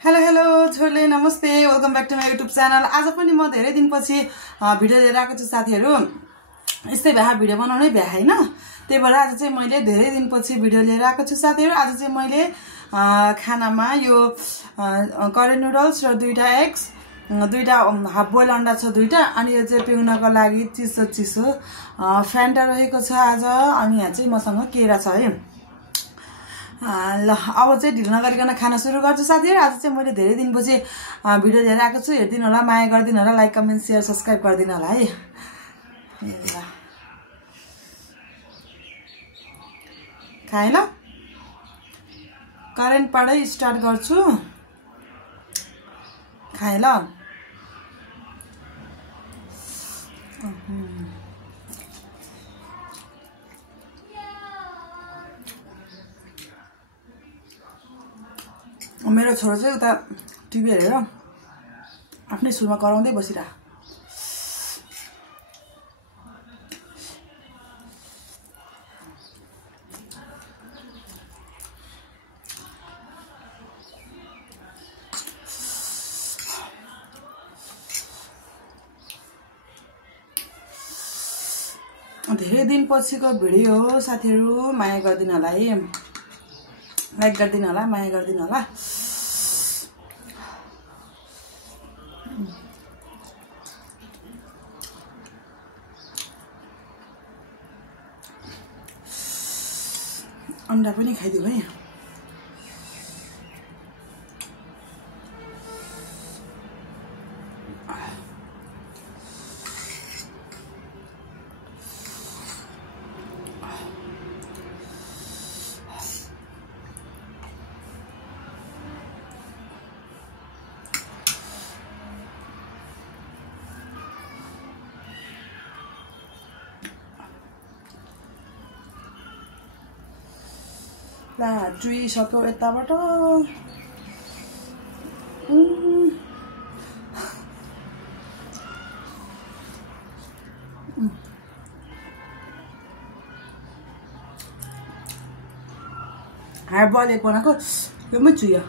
Hello छोरीले नमस्ते welcome back to my YouTube channel. आज पनि म धेरै दिनपछि भिडियो लिएर आएको छु साथीहरु। यस्तै भए भिडियो बनाउनै भ्या हैन, त्यही भएर आज चाहिँ मैले धेरै दिनपछि भिडियो लिएर आएको छु साथीहरु। आज चाहिँ मैले खानामा यो करेन नुडल्स र दुईटा एग्स, दुईटा हाफ बोइल अंडा छ दुईटा, अनि यो चाहिँ पिउनको लागि चिसो चिसो फ्यान्टा रहेको छ आज। अनि यहाँ चाहिँ मसँग केरा छ है। ल अब चाहिँ ढिलो नगरिकन खाना सुरु गर्छु साथीहरु। आज चाहिँ मैले धेरै दिनपछि भिडियो लिएर आएको छु। हेर्दिनु होला, माया गर्दिनु होला, लाइक कमेन्ट शेयर सब्स्क्राइब गर्दिनु होला है। ल खाए ल, करेन्टबाटै स्टार्ट गर्छु। खाए ल। मेरो छोरो चाहिँ उता टिभी हेरेर आफ्नै सुरमा कराउँदै बसिरा। धेरै दिन पछिको भिडियो हो साथीहरु, माया गर्दिनु होला है, लाइक गर्दिनु होला, माया गर्दिनु होला। अंडा पनि खाइदिउँ है। ला जुई सक्यो यताबाट। हार्ड बॉइल एक बनाएको यो पनि चुयो।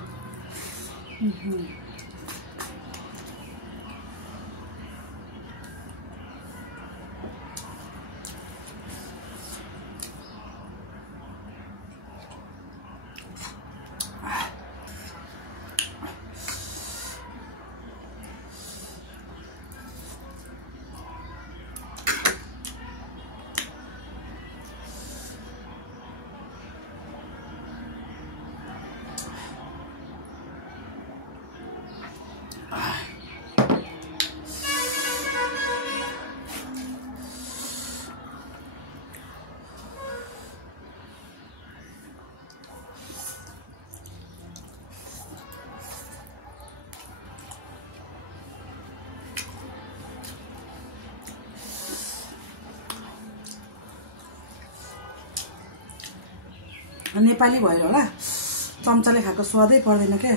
नेपाली भएर होला चम्चाले खाएको स्वादै पर्दैन के।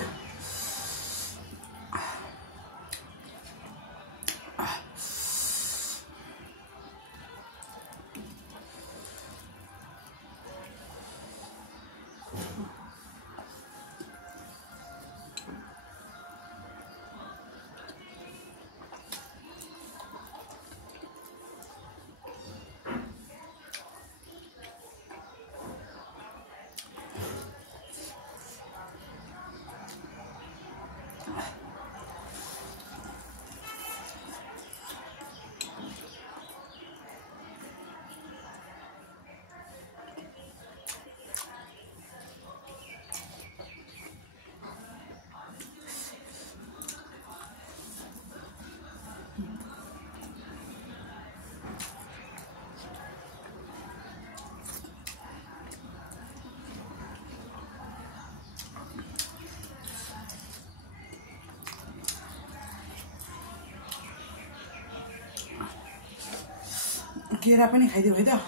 केरा पनि खाइदिऊ है त।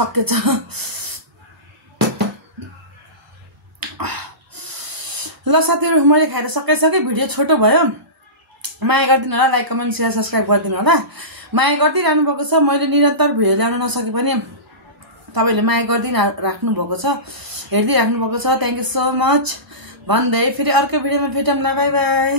सकेछ। ल साथीहरु मैले खाएर सकिसकेँ। भिडियो छोटो भयो, माया गरिदिनु होला, लाइक कमेन्ट शेयर सब्स्क्राइब गरिदिनु होला। माया गरिदिइरहनु भएको छ। मैले निरन्तर भिडियो ल्याउन नसके पनि तपाईले माया गरिदिइराख्नु भएको छ, हेरिदिइराख्नु भएको छ। थ्याङ्क यू सो मच भन्दै फेरि अर्को भिडियोमा भेटौँला। By by.